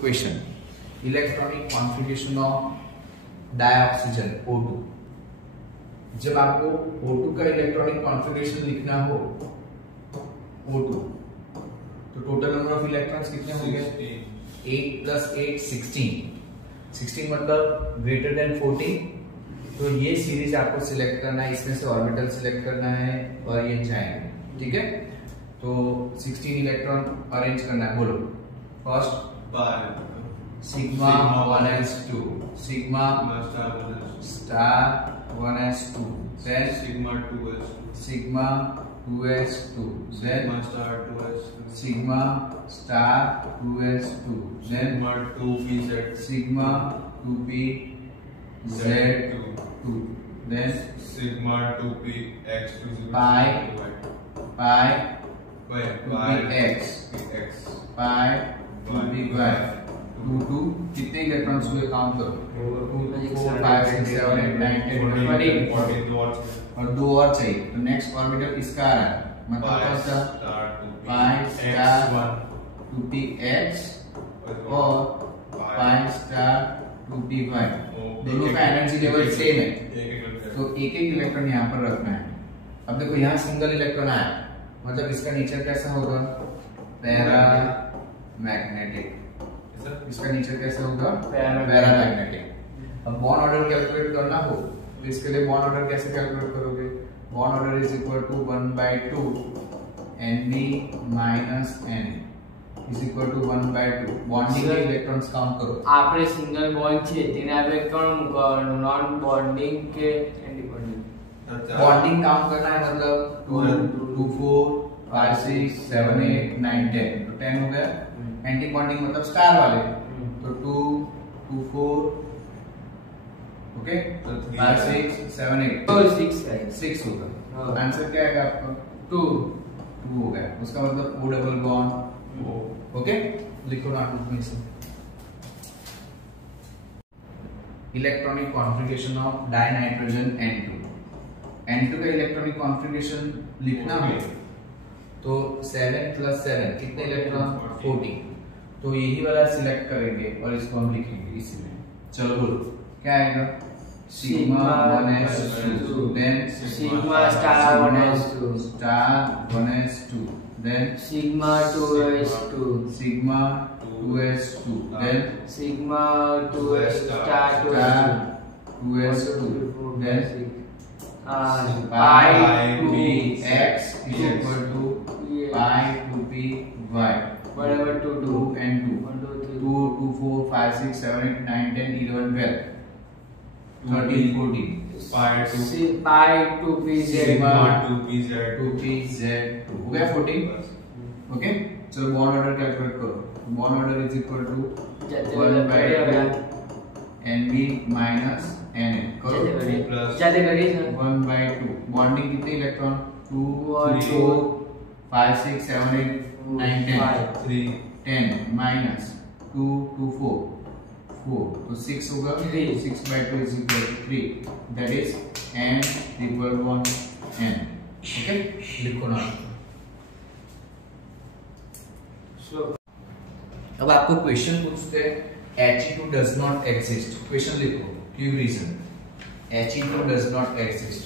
Question electronic configuration of dioxygen O2। जब आपको O2 का इलेक्ट्रॉनिक कॉन्फ़िगरेशन लिखना हो O2 तो टोटल नंबर ऑफ इलेक्ट्रॉन्स कितने होंगे? 8 प्लस 8 16 मतलब ग्रेटर देन 40। तो ये सीरीज आपको सिलेक्ट करना है, इसमें से ऑर्बिटल सिलेक्ट करना है और ये जाएंगे, ठीक है। तो 16 इलेक्ट्रॉन अरेंज करना है। बोलो first sigma 1s2 sigma star 1s2 then sigma 2s2 then sigma star 2s2 then sigma 2pz2 then sigma 2px2 pi 2px pi 2py 2 कितने इलेक्ट्रॉन्स हुए काउंट करो। 2 4 5 6 7 8 9 10 11 12 और दो और चाहिए। तो नेक्स्ट ऑर्बिटल इसका आ रहा है, मतलब कौन सा? pi star 2px और pi star 2py। दोनों का एनर्जी लेवल सेम है, तो एक एक इलेक्ट्रॉन यहाँ पर रखना है। अब देखो यहाँ सिंगल इलेक्ट्रॉन आया, मतलब इसका नेचर कैसा होगा? Para magnetic. इसका नेचर कैसा होगा? Paramagnetic. अब बॉन्ड ऑर्डर कैलकुलेट करना हो तो इसके लिए बॉन्ड ऑर्डर कैसे कैलकुलेट करोगे? Bond order is equal to 1/2 Nb minus N is equal to 1/2। Bonding के इलेक्ट्रॉन्स काउंट करो। આપણે સિંગલ બોન્ડ છે તેને આપણે કોણ મૂકવાનું? નોન બોન્ડિંગ કે એન્ટી બોન્ડિંગ? बॉन्डिंग काउंट करना है, मतलब 2 2 4 5 6 7 8 9 10, तो 10 हो गया। एंटी बॉन्डिंग मतलब स्टार वाले, तो 2 2 4 ओके 5 6 7 8 तो 6 होगा। तो आंसर क्या आएगा आपका? 2 हो गया। उसका मतलब O डबल बॉन्ड ओके। लिखो नोटबुक में इसे। Electronic configuration of dinitrogen N2 का इलेक्ट्रॉनिक कॉन्फ़िगरेशन लिखना हो तो 7 प्लस 7 कितने इलेक्ट्रॉन? 40। तो यही वाला सिलेक्ट करेंगे और इसको हम लिखेंगे इसी में। चलो बोलो क्या आएगा? Sigma 1s2 then sigma star 1s2 star 1s2 then sigma 2s2 sigma 2s2 then sigma 2 star 2s2 then pi pi 2px is equal to pi 2py whatever to 2 and 2 2 4 5 6 7 8 9 10 11 12 13 14 pi 2pz sigma 2pz 2pz2 हो गया 14। Okay चलो bond order calculate करो। Bond order is equal to 1/2 Nb minus Na करो 1/2। Bonding कितने electron? 2 4 5 6 7 8 9 10 10 minus 2 2 4 तो 6 होगा। 6/2 is equal to 3, that is N triple bond N। Okay लिखो ना। अब आपको क्वेश्चन पूछते हैं He2 does not exist। Question लिखो क्यों reason He2 does not exist।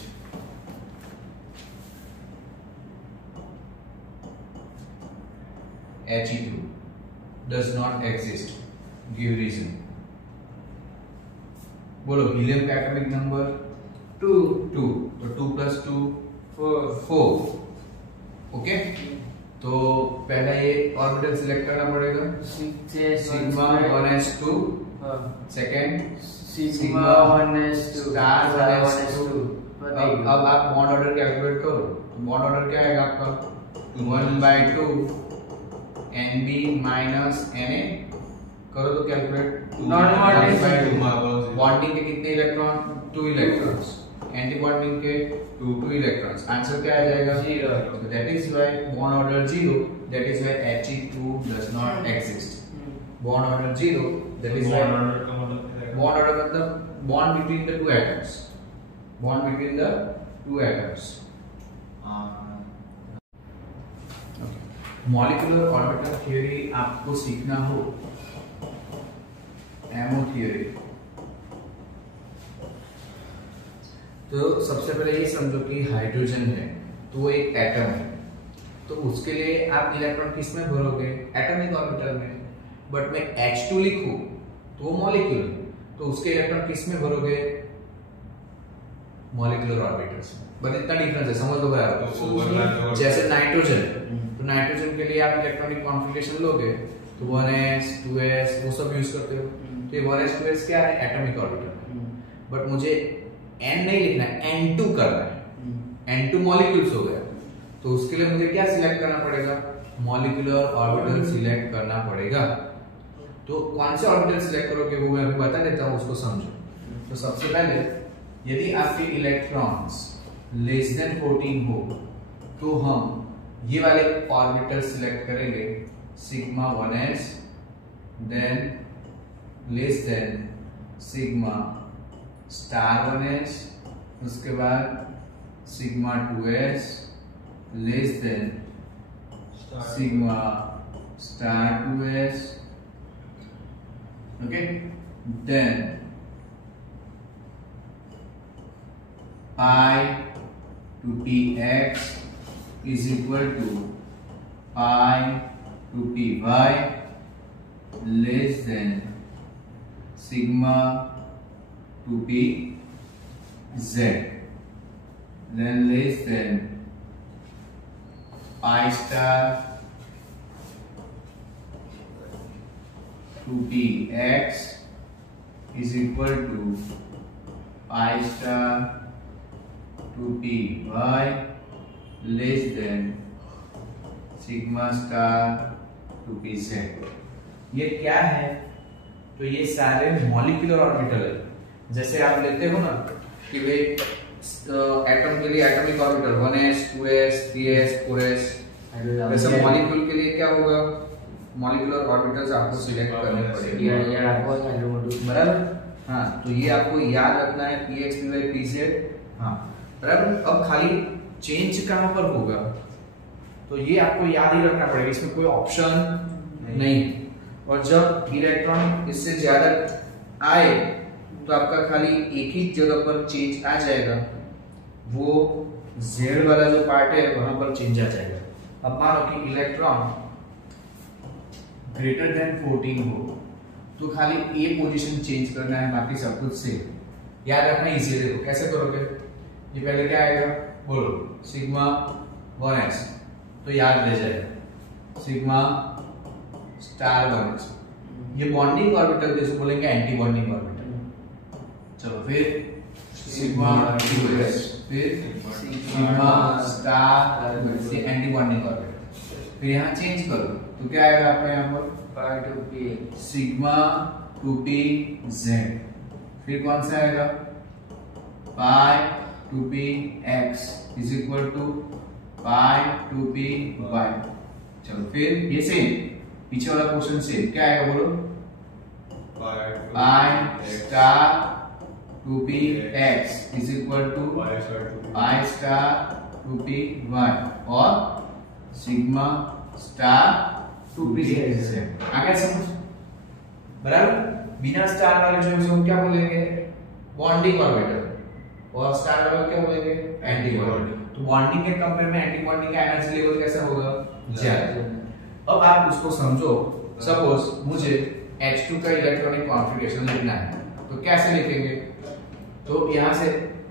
He2 does not exist, give reason। बोलो हीलियम का एटॉमिक नंबर 2 तो 2 प्लस 2 4 ओके। तो पहला ये ऑर्बिटल सिलेक्ट करना पड़ेगा। Sigma 1s2 second sigma 1s2 star 1s2। अब आप बॉन्ड ऑर्डर कैलकुलेट करो। बॉन्ड ऑर्डर क्या आएगा आपका? 1/2 Nb माइनस Na करो तो कैलकुलेट। बॉन्डिंग के कितने इलेक्ट्रॉन? 2 इलेक्ट्रॉन्स। एंटी बॉन्डिंग के 2 इलेक्ट्रॉन्स। आंसर क्या आ जाएगा? 0। That is why bond order 0, that is why He2 does not exist. Bond order 0, that is why bond order मतलब bond between the 2 atoms. Bond between the 2 atoms. Molecular orbital theory आपको सीखना हो तो सबसे पहले ये समझो कि हाइड्रोजन है तो वो एक एटम है, तो उसके लिए आप इलेक्ट्रॉन किस में भरोगे? एटॉमिक ऑर्बिटल में। बट मैं H2 लिखूं तो वो मॉलिक्यूल, तो उसके इलेक्ट्रॉन किस में भरोगे? मॉलिक्यूलर ऑर्बिटल्स में। बस इतना डिफरेंस है, समझ लो भाई। जैसे नाइट्रोजन, तो नाइट्रोजन के लिए आप इलेक्ट्रॉनिक कॉन्फ़िगरेशन लोगे तो 1s 2s वो सब यूज करते हो, तो ये 1s 2s क्या है? Atomic orbital. बट मुझे n नहीं लिखना है, n2 करना है। n2 मॉलिक्यूल्स हो गया, तो उसके लिए मुझे क्या सिलेक्ट करना पड़ेगा? मॉलिक्यूलर ऑर्बिटल सिलेक्ट करना पड़ेगा। तो कौन से ऑर्बिटल सिलेक्ट करोगे वो मैं अभी बता देता हूं, उसको समझो। तो सबसे पहले यदि आपके इलेक्ट्रॉन्स लेस देन 14 हो तो हम ये वाले ऑर्बिटल सिलेक्ट करेंगे, sigma 1s, then less than sigma star 1s, उसके बाद sigma 2s, less than sigma star 2s, okay, then pi to px is equal to pi to py less than sigma to pz, then less than pi star to px is equal to pi star to py less than sigma star to pz। ये क्या है? तो ये सारे molecular orbital है। जैसे आप लेते हो ना कि वे एटम के लिए atomic orbital 1s 2s 3s 4s, वैसे मॉलिक्यूल के लिए क्या होगा? मॉलिक्यूलर ऑर्बिटल्स आपको सिलेक्ट करने पड़ेंगे, बराबर? हाँ, तो ये आपको याद रखना है, px py pz। हाँ बराबर। अब खाली चेंज कहां पर होगा तो ये आपको याद ही रखना पड़ेगा, इसमें कोई ऑप्शन नहीं। और जब इलेक्ट्रॉन इससे ज्यादा आए तो आपका खाली एक ही जगह पर चेंज आ जाएगा, वो z वाला जो पार्ट है वहां पर चेंज आ जाएगा। अब मानो कि इलेक्ट्रॉन ग्रेटर देन 14 हो तो खाली ए पोजीशन चेंज करना है, बाकी सब कुछ सेम। याद रखना इजी है। देखो कैसे करोगे? ये पहले क्या आएगा? बोलो, सिग्मा 1s, तो याद ले जाएगा सिग्मा स्टार 1s। ये बॉन्डिंग ऑर्बिटल जैसे बोलेंगे एंटी बॉन्डिंग ऑर्बिटल। चलो फिर सिग्मा 2s, फिर सिग्मा स्टार से एंटी बॉन्डिंग ऑर्बिटल। फिर यहाँ चेंज करो तो क्या आएगा आपका यहाँ पर? pi to p sigma 2pz। फिर कौन सा आएगा? pi 2px is equal to pi 2py। चलो फिर ये सेम, पीछे वाला क्वेश्चन सेम, क्या आएगा बोलो? pi star 2px is equal to pi star 2py और सिग्मा स्टार 2pz। आगे समझ, बराबर? बिना स्टार वाले जो है क्या बोलेंगे? बॉन्डिंग ऑर्बिटल, और स्टार वाले क्या बोलेंगे? Anti bonding. तो बॉन्डिंग के कंपेयर में एंटी बॉन्डिंग का एनर्जी लेवल कैसा होगा? ज्यादा। अब आप उसको समझो, सपोज मुझे H2 का इलेक्ट्रॉनिक कॉन्फ़िगरेशन लिखना है तो कैसे लिखेंगे? तो यहाँ से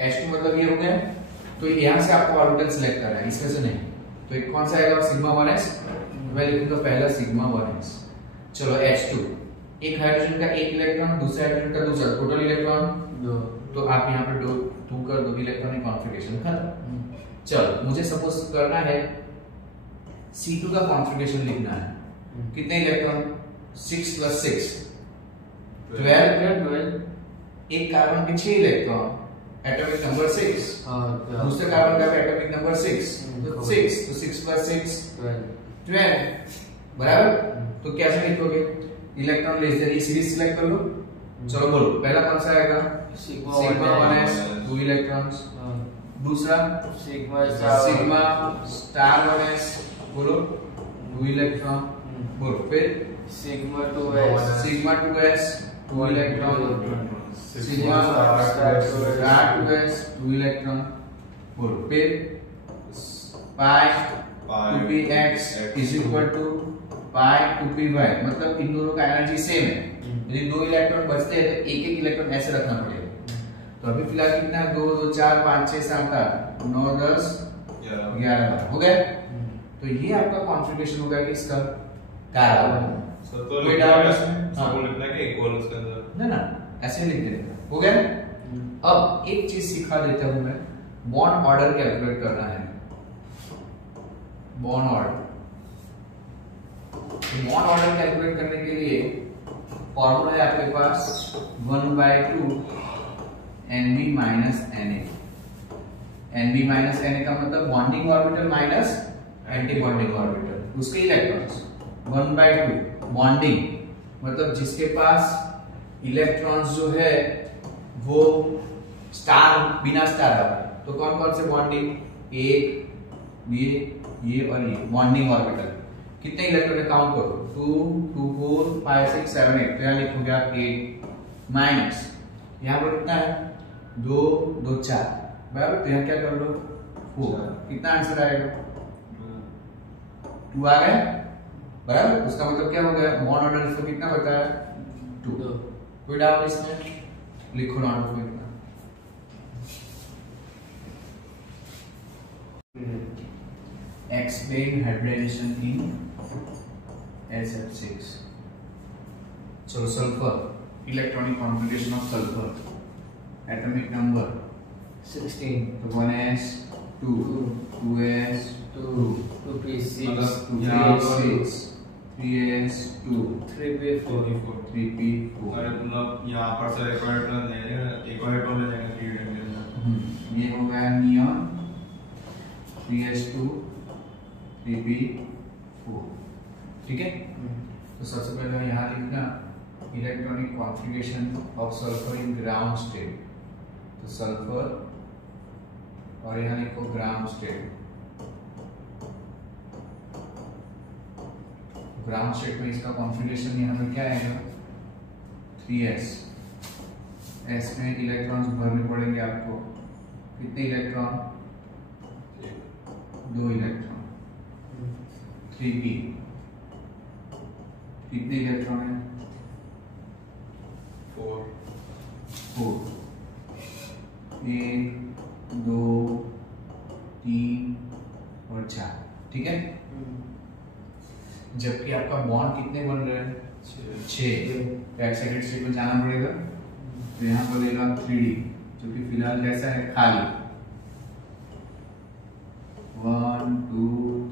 H2 मतलब ये हो गया, तो यहाँ से आपको ऑर्बिटल सिलेक्ट करना है, इसमें से नहीं। तो एक कौन सा आएगा? Sigma 1s। मैं लिखूंगा पहला सिग्मा 1s। चलो H2, एक हाइड्रोजन का एक इलेक्ट्रॉन, दूसरे हाइड्रोजन का दूसरा, टोटल इलेक्ट्रॉन 2। तो आप यहाँ पे 2 कर दो, इलेक्ट्रॉनिक कॉन्फ़िगरेशन खत्म। चलो मुझे सपोज करना है C2 का कॉन्फ़िगरेशन लिखना है। कितने इलेक्ट्रॉन? 6 + 6 12। एक कार्बन के 6 इलेक्ट्रॉन, एटॉमिक नंबर 6। दूसरे कार्बन का एटॉमिक नंबर 6, तो 6, तो 6 + 6 12, बराबर? तो कैसे लिखोगे? Electron less than, series select कर लो। चलो बोलो, पहला कौन सा आएगा? सिग्मा 1s 2 इलेक्ट्रॉन्स, दूसरा सिग्मा स्टार 1s, बोलो 2 इलेक्ट्रॉन, बोलो। फिर sigma 2s 2 electron, sigma star two S 2 electron, और फिर pi 2px is equal to pi 2py, मतलब इन दोनों का एनर्जी सेम है। यदि 2 इलेक्ट्रॉन बचते हैं तो एक एक इलेक्ट्रॉन ऐसे रखना पड़ेगा। तो अभी फिलहाल कितना 2 2 4 5 6 7 8 9 10 11 हो गया। तो ये आपका कॉन्फ़िगरेशन होगा कि इसका कार्बन। सर तो कोई डाउट इसमें? सबको लिखना है कि इक्वल उसके अंदर? ना ऐसे लिख देना, हो गया। अब एक चीज सिखा देता हूं मैं, बॉन्ड ऑर्डर कैलकुलेट करना है। बॉन्ड ऑर्डर कैलकुलेट करने के लिए फॉर्मूला है आपके पास 1/2 Nb minus Na। Nb minus Na का मतलब bonding orbital minus anti bonding orbital, उसके इलेक्ट्रॉन्स। 1/2 बॉन्डिंग मतलब जिसके पास इलेक्ट्रॉन्स जो है वो स्टार बिना स्टार, तो कौन कौन से बॉन्डिंग, एक ये और ये बॉन्डिंग ऑर्बिटल। कितने इलेक्ट्रॉन काउंट करो, 2 2 4 5 6 7 8, तो यहाँ लिखोगे आप 8 माइनस यहाँ पर कितना है 2 2 4 बराबर, तो यहाँ क्या कर लो 4, कितना आंसर आएगा 2 आ गया बराबर। उसका मतलब क्या हो गया, बॉन्ड ऑर्डर इसको कितना बताया 2। कोई डाउट इसमें, लिखो नॉट ऑफ इतना। Explain hybridization in SF6. So sulfur, electronic configuration of sulfur, atomic number 16, so 1s2 2s2 2p6, 2p6 3s2 3p4, 3p4। अरे मतलब यहाँ पर से एक इलेक्ट्रॉन ले जाएंगे 3 इलेक्ट्रॉन। ये हो गया नियॉन 3s2 3p4, ठीक है। तो सबसे पहले यहाँ लिखना electronic configuration of sulphur in ground state, तो सल्फर और यहाँ लिखो ग्राउंड स्टेट। ग्राउंड स्टेट में इसका कॉन्फ़िगरेशन यहाँ पर क्या आएगा 3s। s में इलेक्ट्रॉन्स भरने पड़ेंगे आपको, कितने इलेक्ट्रॉन 2 इलेक्ट्रॉन। 3p कितने इलेक्ट्रॉन है 4 1 2 3 और 4, ठीक है। जबकि आपका बॉन्ड कितने बन रहे हैं 6, तो एक्साइटेड स्टेट में जाना पड़ेगा, तो यहाँ पर लेगा 3d जो कि फिलहाल कैसा है खाली। 1 2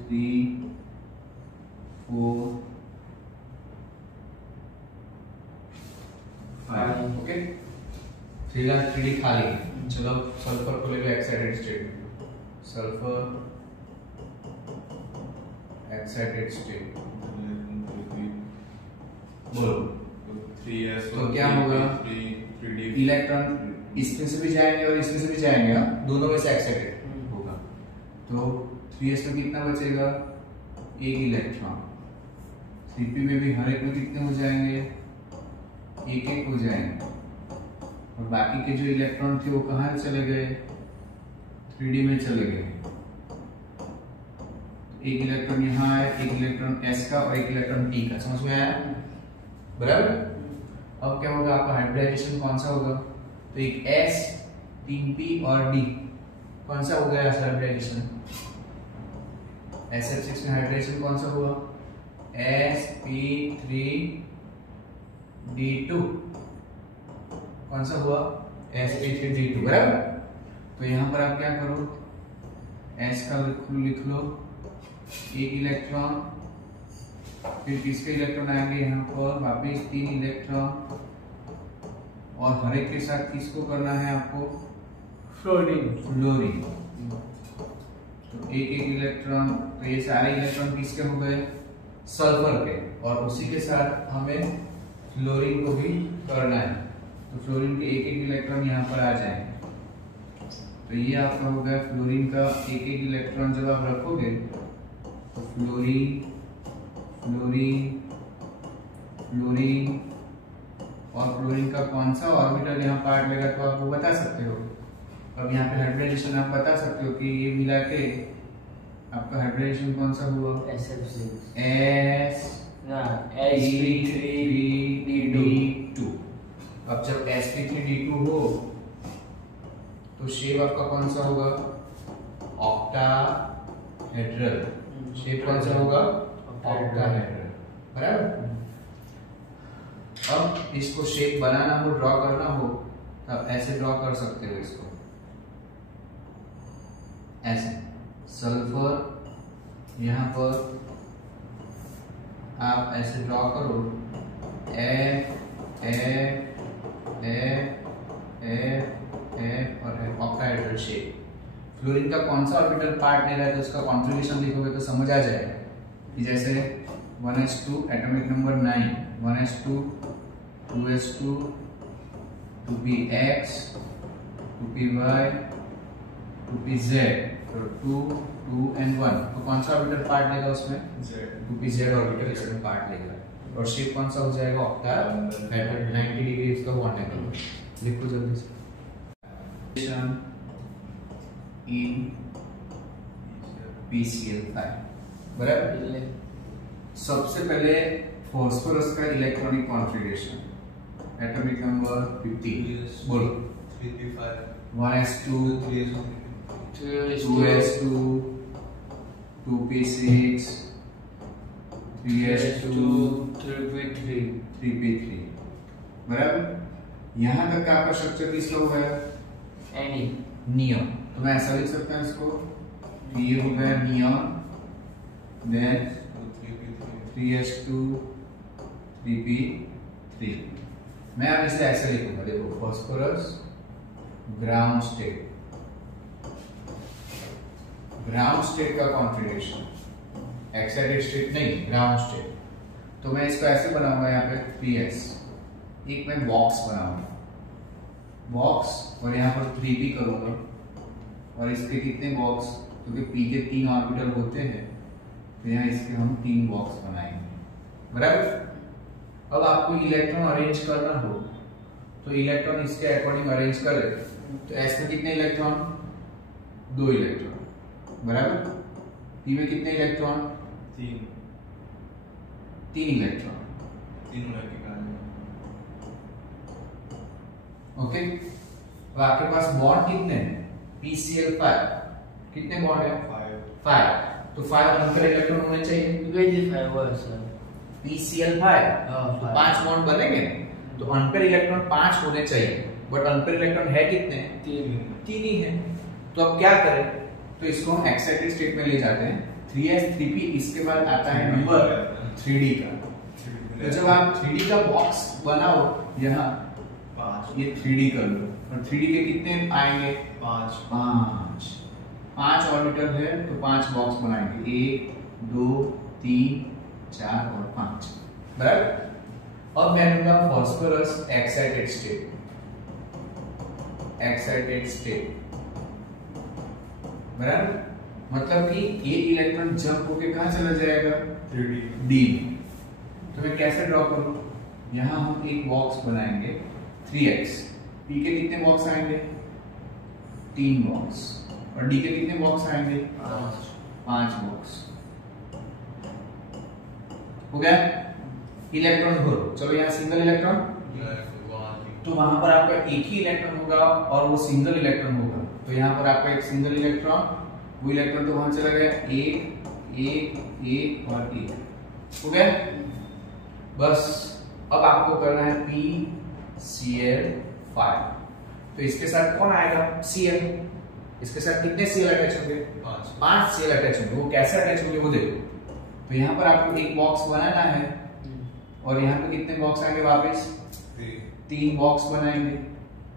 3 4 5, ओके। फिलहाल 3d खाली। चलो सल्फर को ले लो एक्साइटेड स्टेट में, सल्फर एक्साइटेड स्टेट बोलो 3s तो क्या होगा, इलेक्ट्रॉन इसमें से भी जाएंगे और इसमें से भी जाएंगे, दोनों में से एक्साइटेड होगा। तो 3s में कितना बचेगा 1 इलेक्ट्रॉन। 3p में भी हर एक में कितने हो जाएंगे 1 1 हो जाएंगे, और बाकी के जो इलेक्ट्रॉन थे वो कहाँ चले गए 3d में चले गए। एक इलेक्ट्रॉन यहाँ है, एक इलेक्ट्रॉन s का और एक इलेक्ट्रॉन t का, समझ में आया बराबर। अब क्या होगा आपका हाइब्रिडाइजेशन कौन सा होगा, तो एक s 3p और d कौन सा हो गया हाइब्रिडाइजेशन, SF6 में हाइब्रिडाइजेशन कौन सा हुआ sp3d2, कौन सा हुआ sp3d2 बराबर। तो यहाँ पर आप क्या करो s का लिख लो 1 इलेक्ट्रॉन, फिर किसके इलेक्ट्रॉन आएंगे यहाँ पर वापिस 3 इलेक्ट्रॉन, और हर एक के साथ किसको करना है आपको फ्लोरीन। तो एक इलेक्ट्रॉन, तो ये सारे इलेक्ट्रॉन किसके हो गए सल्फर के, और उसी के साथ हमें फ्लोरीन को भी करना है, तो फ्लोरीन के एक इलेक्ट्रॉन यहाँ पर आ जाएंगे। तो ये आपका हो गया फ्लोरीन का एक इलेक्ट्रॉन जब आप रखोगे तो फ्लोरीन फ्लोरीन फ्लोरीन और क्लोरीन का कौन सा ऑर्बिटल यहाँ पार्ट लेगा, तो आप वो बता सकते हो। अब यहाँ पे हाइब्रिडाइजेशन आप बता सकते हो कि ये मिला के आपका हाइब्रिडाइजेशन कौन सा हुआ, sp3d2। अब जब sp3d2 हो तो शेप आपका कौन सा होगा, ऑक्टाहेड्रल। शेप कौन सा होगा, ऑक्टाहेड्रल, बराबर। अब इसको शेप बनाना हो, ड्रॉ करना हो, तब ऐसे ड्रॉ कर सकते हो इसको, ऐसे। सल्फर यहाँ पर आप ऐसे ड्रॉ करो, और ऑक्टाहेड्रल शेप। फ्लोरीन का कौन सा ऑर्बिटल पार्ट ले रहा है तो उसका कॉन्फ़िगरेशन लिखोगे तो समझ आ जाएगा कि जैसे 1s2 atomic number 9, 1s2, 2s2, 2px, 2py, 2pz, तो 2, 2 and 1, तो कौन सा ऑर्बिटल पार्ट लेगा उसमें, 2pz ऑर्बिटल इसमें पार्ट लेगा। और शेप कौन सा हो जाएगा, ऑक्टाहेड्रल। 90 डिग्री इसका बॉन्ड एंगल। लिखो जल्दी से, इन PCl5, बराबर। सबसे पहले फास्फोरस का इलेक्ट्रॉनिक कॉन्फ़िगरेशन, एटॉमिक नंबर 50, बोलो। 1s2, 2s2, 2p6, 3s2, 3p3, बराबर। यहाँ तक का आपका स्ट्रक्चर किसका हो गया, नियॉन। तो मैं ऐसा लिख सकता हूँ इसको, ये हो गया नियॉन, देन 3s2, 3p3। मैं अब इसे ऐसे लिखूंगा, देखो, phosphorus ground state, ground state का कॉन्फ़िगरेशन, एक्साइटेड स्टेट नहीं, ग्राउंड स्टेट। तो मैं इसको ऐसे बनाऊंगा, यहाँ पे 3s, एक मैं बॉक्स बनाऊंगा, बॉक्स, और यहाँ पर 3p करूंगा, और इसके कितने बॉक्स, क्योंकि p के 3 ऑर्बिटल होते हैं तो यहाँ इसके हम 3 बॉक्स बनाएंगे, बराबर। अब आपको इलेक्ट्रॉन अरेंज करना हो तो इलेक्ट्रॉन इसके अकॉर्डिंग अरेंज कर ले। तो s में कितने इलेक्ट्रॉन, 2 इलेक्ट्रॉन, बराबर। p में कितने इलेक्ट्रॉन, 3 इलेक्ट्रॉन, ओके। तो आपके पास बॉन्ड कितने हैं, PCl5, कितने बॉन्ड है, 5। तो 5 अनपेयर इलेक्ट्रॉन होने चाहिए, PCl5, तो 5 बॉन्ड बनेंगे। तो अनपेयर इलेक्ट्रॉन 5 होने चाहिए, बट अनपेयर इलेक्ट्रॉन है कितने, 3 ही है। तो अब क्या करें, तो इसको हम एक्साइटेड स्टेट में ले जाते हैं, 3s 3p, इसके बाद आता है नंबर 3d का। तो जब आप 3d का बॉक्स बनाओ, यहाँ ये 3d कर लो, और 3d के कितने आएंगे, 5 ऑर्बिटल है तो 5 बॉक्स बनाएंगे, 1, 2, 3, 4 और 5, बराबर। अब मैं लूंगा phosphorus excited state, excited state, बराबर। मतलब कि ये इलेक्ट्रॉन जंप होके कहां चला जाएगा, डी में। तो मैं कैसे ड्रॉ करूं, यहां हम एक बॉक्स बनाएंगे 3x, p के कितने बॉक्स आएंगे, 3 बॉक्स, और d के कितने बॉक्स आएंगे, 5 बॉक्स, हो गया। इलेक्ट्रॉन भरो, चलो यहाँ सिंगल इलेक्ट्रॉन, तो वहां पर आपका एक ही इलेक्ट्रॉन होगा और वो सिंगल इलेक्ट्रॉन होगा। तो यहाँ पर आपका एक सिंगल इलेक्ट्रॉन, वो इलेक्ट्रॉन तो वहां चला गया, 1 और 1, हो गया। बस अब आपको करना है PCl5। तो इसके साथ कौन आएगा, Cl। इसके साथ कितने Cl अटैच होंगे, 5 Cl अटैच होंगे। वो कैसे अटैच होंगे वो देखो। तो यहाँ पर आपको एक बॉक्स बनाना है, और यहाँ पे कितने बॉक्स आएंगे, वापस 3 बॉक्स बनाएंगे,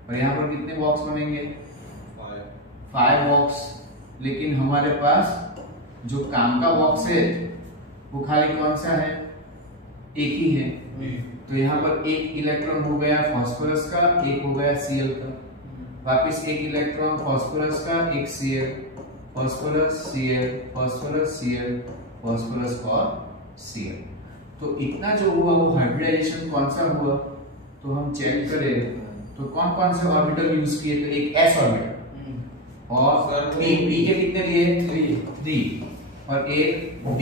और यहाँ पर कितने बॉक्स बनेंगे, 5 बॉक्स। लेकिन हमारे पास जो काम का बॉक्स है वो खाली कौन सा है, एक ही है। तो यहाँ पर एक इलेक्ट्रॉन हो गया फास्फोरस का, एक हो गया Cl का, वापिस एक इलेक्ट्रॉन फास्फोरस का, एक Cl, phosphorus Cl, phosphorus Cl, phosphorus और Cl। तो इतना जो हुआ वो हाइब्रिडाइजेशन कौन सा हुआ, तो हम चेक करें तो कौन कौन से ऑर्बिटल यूज किए, तो एक s ऑर्बिटल और p के कितने लिए 3 और एक d,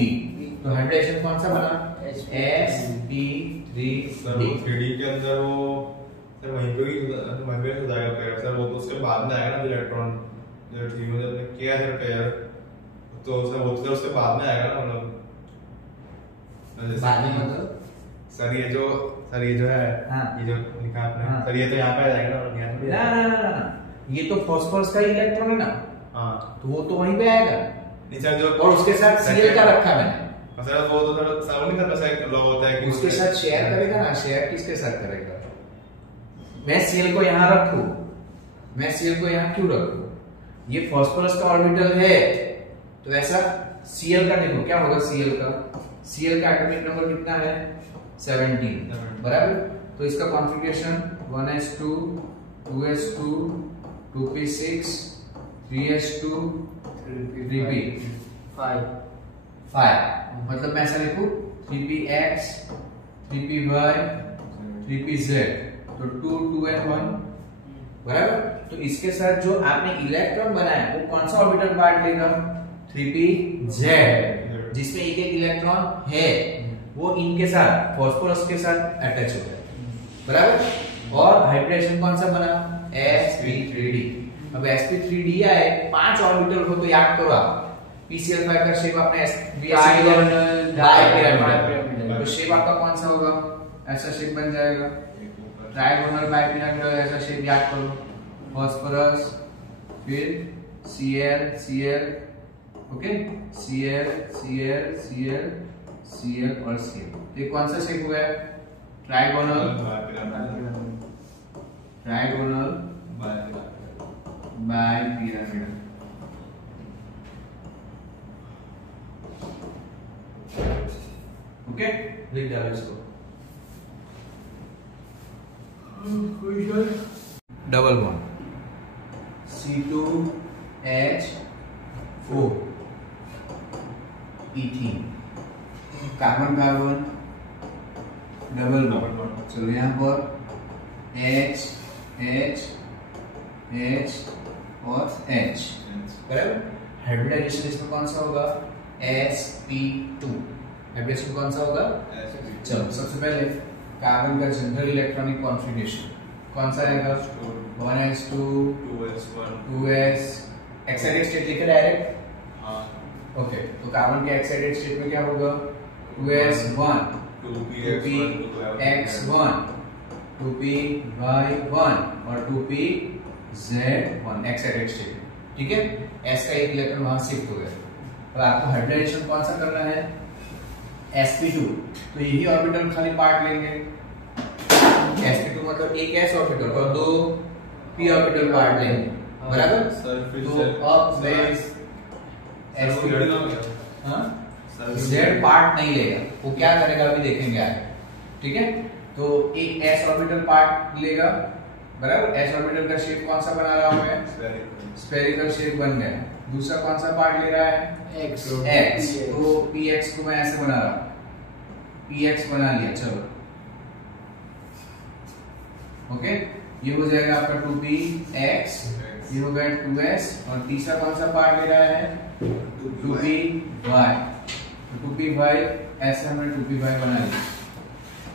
तो हाइब्रिडेशन कौन सा बना sp3d। सर वो 3D के अंदर वो सर वहीं पे ही वहीं पे हो जाएगा पेयर सर, वो तो उसके बाद में आएगा ना इलेक्ट्रॉन जो 3 में हमने किया है पेयर, तो सर वो तो उसके बाद में आएगा ना, मतलब बाद में मतलब सर ये जो है हाँ। ये जो लिखा आपने हाँ। सर ये तो यहाँ पे आ जाएगा ना, और यहाँ पे ना ये तो फास्फोरस का इलेक्ट्रॉन है ना, हाँ तो वो तो वहीं पे आएगा, नहीं सर जो और उसके साथ Cl का रखा मैंने, सर वो तो सर नहीं करना सर लॉ होता है कि उसके साथ शेयर करेगा ना, शेयर किसके साथ करेगा, मैं Cl को यहाँ रखूं, मैं Cl को यहाँ क्यों रखूं, ये फास्फोरस का ऑर्बिटल है, तो ऐसा Cl का देखो क्या होगा, Cl का एटॉमिक नंबर कितना है 17 बराबर, तो इसका configuration 1s2 2s2 2p6 3s2 3p 5, मतलब मैं ऐसा लिखूं 3px 3py 3pz, तो 2 2 and 1 बराबर। तो इसके साथ जो आपने इलेक्ट्रॉन बनाया वो कौन सा ऑर्बिटल पार्ट लेगा 3pz, जिसमें एक एक इलेक्ट्रॉन है, वो इनके साथ फास्फोरस के साथ अटैच हो गया बराबर। और हाइब्रिडेशन कौन सा बना sp3d। अब sp3d आए 5 ऑर्बिटल हो तो याद करो आप, pCl5 का शेप आपने बाइपिरामिडल, तो शेप आपका कौन सा होगा, ऐसा शेप बन जाएगा ट्राइगोनल बाइपिरामिडल, ऐसा शेप याद करो, फास्फोरस फिर Cl ओके Cl और Cl, ये कौन सा शेप हुआ है ट्राइगोनल बाइपिरामिडल। ओके लिख डालो इसको, double bond C2H4 ethene, carbon carbon double bond, चलो यहाँ पर H H H और H बराबर। हाइब्रिडाइजेशन इसमें कौन सा होगा sp2, हाइब्रिडेशन कौन सा होगा, चलो सबसे पहले कार्बन का जनरल इलेक्ट्रॉनिक कॉन्फ़िगरेशन कौन सा रहेगा 1s2 2s, एक्साइटेड स्टेट लिखे डायरेक्ट, ओके, तो कार्बन के एक्साइटेड स्टेट में क्या होगा 2s1 2px1 2py1 और 2pz1 एक्साइटेड स्टेट, ठीक है। s का एक इलेक्ट्रॉन वहां शिफ्ट हो गया। अब आपको हाइब्रिडाइजेशन कौन सा करना है sp2, तो यही ऑर्बिटल खाली पार्ट लेंगे, sp2 मतलब एक s ऑर्बिटल और 2 p ऑर्बिटल पार्ट लेंगे बराबर। तो अब मैं sp2 z पार्ट नहीं लेगा, वो क्या करेगा अभी देखेंगे आगे, ठीक है। तो एक s ऑर्बिटल पार्ट लेगा बराबर, s ऑर्बिटल का शेप कौन सा बना रहा हूं मैं स्फेरिकल शेप बन गया। दूसरा कौन सा पार्ट ले रहा है x, तो px को मैं ऐसे बना रहा हूं, px बना लिया, चलो ओके, ये हो जाएगा आपका 2px, ये हो गया 2s, और तीसरा कौन सा पार्ट ले रहा है 2py, तो 2py ऐसे हमने 2py बना लिया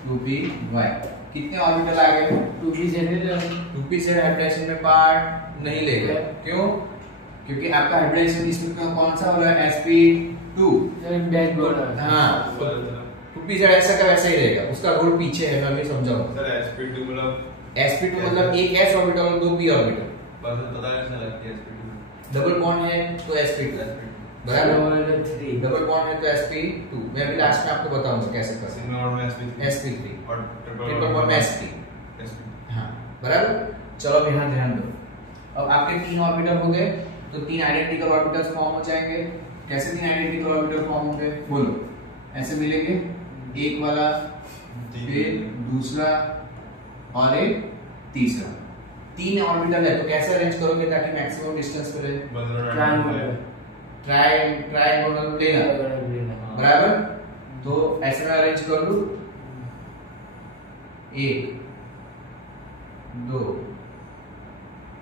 2py, कितने ऑर्बिटल आ गए 2pz हाइब्रिडेशन में पार्ट नहीं लेगा, क्यों, क्योंकि आपका हाइब्रिडेशन इसमें कौन सा हो रहा है sp2, हाँ, 2pz ऐसा का वैसा ही रहेगा, उसका रोल पीछे है, मैं अभी समझाऊंगा सर sp2 मतलब एक s ऑर्बिटल और 2p ऑर्बिटल, बस पता है ऐसा लगता है sp2 डबल बॉन्ड है तो sp2 बराबर, डबल बॉन्ड है तो sp2, मैं अभी लास्ट में आपको बताऊंगा कैसे करना सिंगल बॉन्ड में sp3 और ट्रिपल बॉन्ड में sp, हाँ बराबर। चलो अब यहाँ ध्यान दो, अब आपके 3 ऑर्बिटल हो गए, तो 3 आइडेंटिकल ऑर्बिटल्स फॉर्म हो जाएंगे। कैसे 3 आइडेंटिकल ऑर्बिटल फॉर्म होंगे बोलो, ऐसे मिलेंगे, एक वाला फिर दूसरा और एक तीसरा, 3 ऑर्बिटल है, तो कैसे अरेंज करोगे ताकि मैक्सिमम डिस्टेंस पे रहे, ट्रायंगुलर प्लेनर बराबर। तो ऐसे मैं अरेंज कर लूं 1 2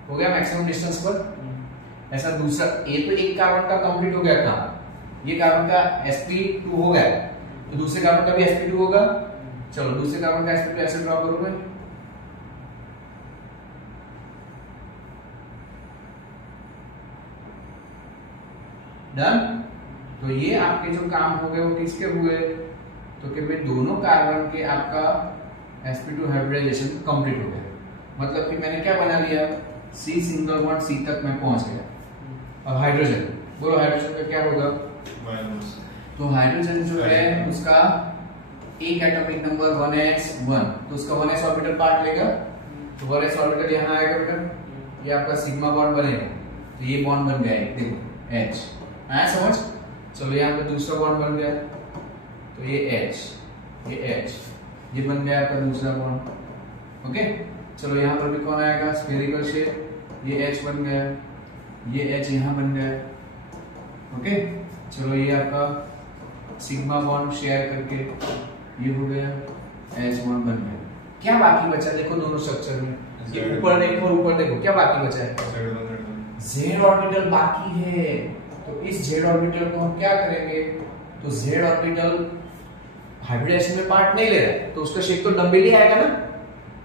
हो गया मैक्सिमम डिस्टेंस पर। ऐसा दूसरा, ये तो एक कार्बन का कंप्लीट हो गया था, ये कार्बन का sp2 हो गया, तो दूसरे कार्बन का भी sp2 होगा। चलो दूसरे कार्बन का sp2 ऐसे ड्रॉ करूं मैं, डन। तो ये आपके जो काम हो गए वो किसके हुए, तो कि भाई दोनों कार्बन के आपका sp2 हाइब्रिडाइजेशन कंप्लीट हो गया। मतलब कि मैंने क्या बना लिया, C सिंगल बॉन्ड C तक मैं पहुंच गया। अब हाइड्रोजन, बोलो हाइड्रोजन का क्या होगा, तो हाइड्रोजन जो है उसका एक एटॉमिक नंबर 1s1, तो उसका 1s ऑर्बिटल पार्ट लेगा, तो 1s ऑर्बिटल यहाँ आएगा बेटा, ये आपका सिग्मा बॉन्ड बनेगा, तो ये बॉन्ड बन गया एक, देखो H आया समझ। चलो यहाँ पे दूसरा बॉन्ड बन गया, तो ये H, ये बन गया आपका दूसरा बॉन्ड। ओके, चलो यहाँ पर भी कौन आएगा, स्फेरिकल शेप, ये H बन गया, ये H यहाँ बन गया। ओके, चलो ये आपका सिग्मा बॉन्ड शेयर करके ये हो गया, H बॉन्ड बन गया। क्या बाकी बचा, देखो दोनों स्ट्रक्चर में, ये ऊपर देखो और ऊपर देखो, क्या बाकी बचा है, Z ऑर्बिटल बाकी है। तो इस Z ऑर्बिटल को हम क्या करेंगे, तो Z ऑर्बिटल हाइब्रिडाइजेशन में पार्ट नहीं ले रहा है, तो उसका शेप तो डम्बल ही आएगा ना,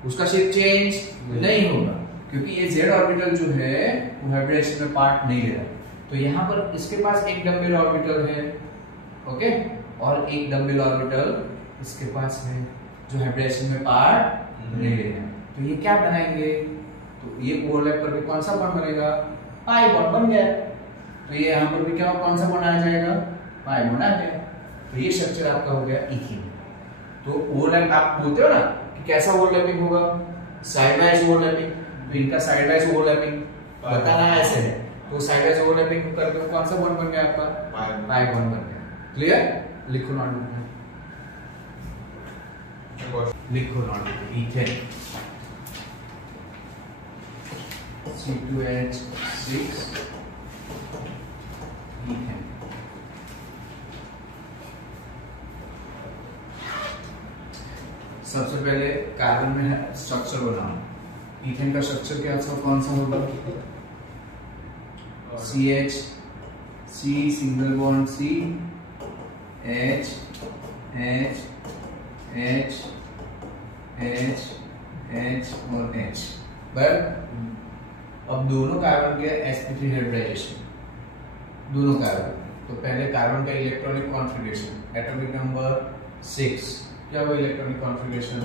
उसका शेप चेंज नहीं होगा, क्योंकि ये Z ऑर्बिटल जो है वो हाइब्रिडाइजेशन में पार्ट नहीं ले रहा है। तो यहाँ पर इसके पास एक डम्बल ऑर्बिटल है, ओके, और एक डम्बल ऑर्बिटल इसके पास है जो हाइब्रिडाइजेशन में पार्ट नहीं ले रहा है। तो ये क्या बनाएंगे, तो ये ओवरलैप पर भी कौन सा बॉन्ड बनेगा, पाई बॉन्ड बन गया। तो ये यहाँ पर भी क्या कौन सा बॉन्ड आ जाएगा, पाई बॉन्ड आ गया। तो ये स्ट्रक्चर आपका हो गया इथीन। तो ओवरलैप आप बोलते हो ना कि कैसा ओवरलैपिंग होगा, साइड वाइज ओवरलैपिंग, तो इनका साइड वाइज ओवरलैपिंग बताना ऐसे है, तो साइड वाइज ओवरलैपिंग करके कौन सा बॉन्ड बन गया आपका, पाई बॉन्ड बन गया। क्लियर, लिखो नोटबुक में, लिखो नोटबुक, इथेन C2H6 इथेन। सबसे पहले कार्बन में स्ट्रक्चर बनाओ, इथेन का स्ट्रक्चर क्या कौन सा होगा, CH, C single bond C, H, H, H, H, H और H। बराबर। अब दोनों कार्बन के sp3 हाइब्रिडाइजेशन, दोनों कार्बन, तो पहले कार्बन का इलेक्ट्रॉनिक कॉन्फ़िगरेशन, एटॉमिक नंबर 6, क्या हुआ electronic configuration,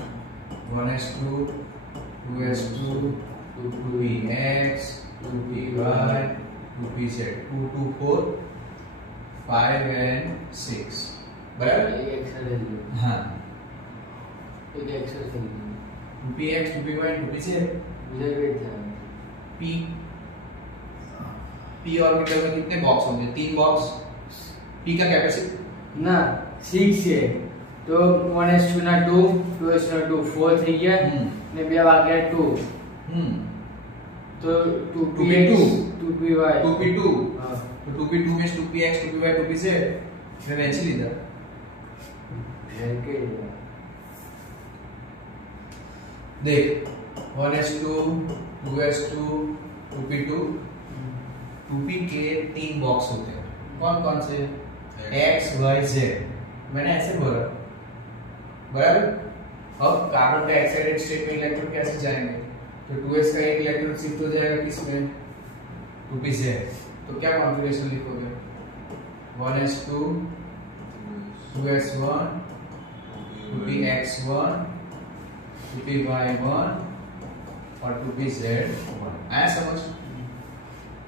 1s2, 2s2, 2px, 2py, 2pz, 2 2 4 5 and 6। बराबर, एक एक्सेल है, हाँ, एक एक्सेल है, 2px, 2py, 2pz, मुझे वेट था p ऑर्बिटल में कितने बॉक्स होंगे, 3 बॉक्स। p का कैपेसिटी ना 6 है, तो 1s2 ना 2, 2s ना 2, 4 થઈ ગયા ને બે આ ગયા 2, तो 2p2, 2py, 2p2, हां, तो 2p2 में 2px, 2py, 2pz मैं वैसे लीधा है के देख 1s2, 2s2, 2p2, 2p के 3 बॉक्स होते हैं, कौन कौन से, x y z, मैंने ऐसे बोला, बराबर। अब कार्बन का एक्साइटेड स्टेट में इलेक्ट्रॉन कैसे जाएंगे, तो 2s का एक इलेक्ट्रॉन शिफ्ट हो जाएगा किसमें, 2pz, तो क्या कॉन्फ़िगरेशन लिखोगे, 1s2, 2s1, 2px1, 2py1 और 2pz1। आया समझ।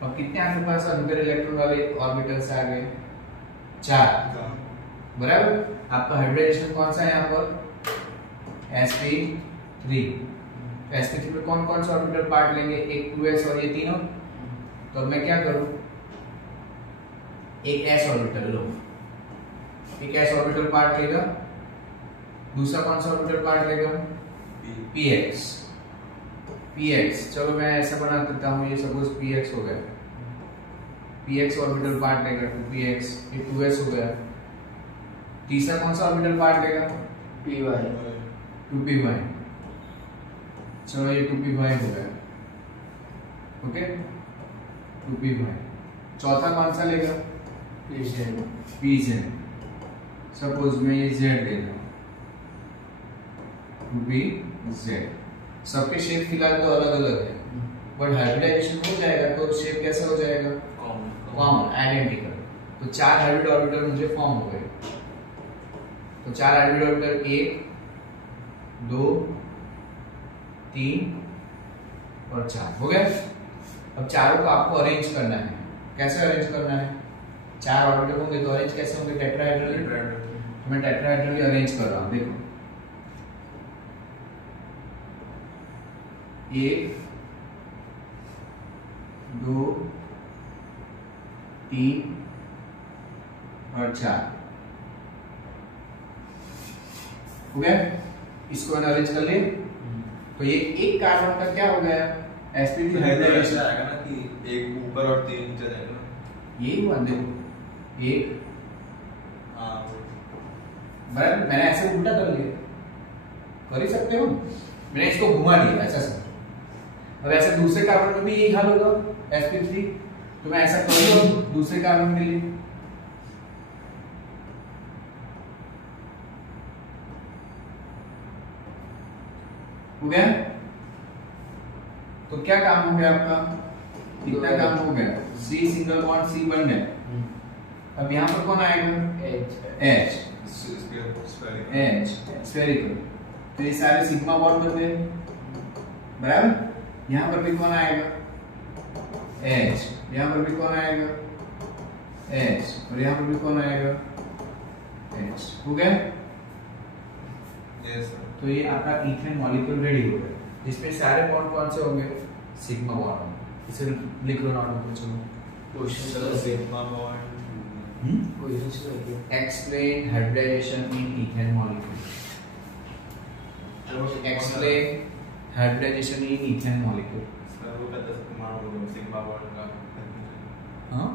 अब कितने आपके पास अंदर इलेक्ट्रॉन वाले ऑर्बिटल्स आ गए, 4, बराबर। आपका हाइब्रिडाइजेशन कौन सा है यहाँ पर, sp3। sp3 में कौन कौन सा ऑर्बिटल पार्ट लेंगे, एक 2s और ये तीनों। तो मैं क्या करूं, एक s ऑर्बिटल लो, एक s ऑर्बिटल पार्ट लेगा, दूसरा कौन सा ऑर्बिटल पार्ट लेगा, px। चलो मैं ऐसा बना देता हूं, ये सपोज px हो गया, px ऑर्बिटल पार्ट लेगा 2px, ये 2s हो गया। तीसरा कौन सा ऑर्बिटल पार्ट लेगा, py, 2py। चलो ये 2p5 हो गया, ओके 2p5। चौथा कौन सा लेगा? pz। सपोज मैं ये z ले रहा हूँ 2pz। सबके शेप फिलहाल तो अलग अलग है, बट हाइब्रिडाइजेशन हो जाएगा तो शेप कैसा हो जाएगा? Common, identical. तो 4 हाइब्रिड ऑर्बिटल मुझे फॉर्म हो गए। तो 4 हाइब्रिड ऑर्बिटल 1 2 3 और 4 हो गए। अब चारों को आपको अरेंज करना है। कैसे अरेंज करना है? 4 ऑर्बिटल होंगे तो अरेंज कैसे होंगे? टेट्राहेड्रली। तो मैं टेट्राहेड्रली अरेंज कर रहा हूं, देखो 1 2 3 और 4 हो गया। इसको मैंने अरेंज कर लिए। तो ये एक कार्बन का क्या हो गया? sp3 हाइब्रिडाइजेशन आएगा ना कि एक ऊपर और 3 नीचे जाएगा ना, यही हुआ। देखो एक बराबर, मैंने ऐसे उल्टा कर लिया, कर ही सकते हो। मैंने इसको घुमा दिया ऐसा समझो। अब ऐसे दूसरे कार्बन में भी यही हाल होगा sp3, तो मैं ऐसा करूंगा दूसरे कार्बन के लिए। हो गया। तो क्या काम हो गया आपका? कितना काम हो गया? C सिंगल बॉन्ड C बन गया। अब यहाँ पर कौन आएगा? H spherical. तो ये सारे सिग्मा बॉन्ड बन गए, बराबर। यहाँ पर भी कौन आएगा? H। यहाँ पर भी कौन आएगा? H। और यहाँ पर भी कौन आएगा? H। हो गया। यस। तो ये आपका इथेन मॉलिक्यूल रेडी हो गया, जिसमें सारे बॉन्ड कौन से होंगे? सिग्मा बॉन्ड होंगे। इसे लिख लो नोट में। चलो question sigma bond explain hybridization in ethane molecule। explain hybridization in ethane molecule। Sir वो कहता है सिग्मा बॉन्ड का। हाँ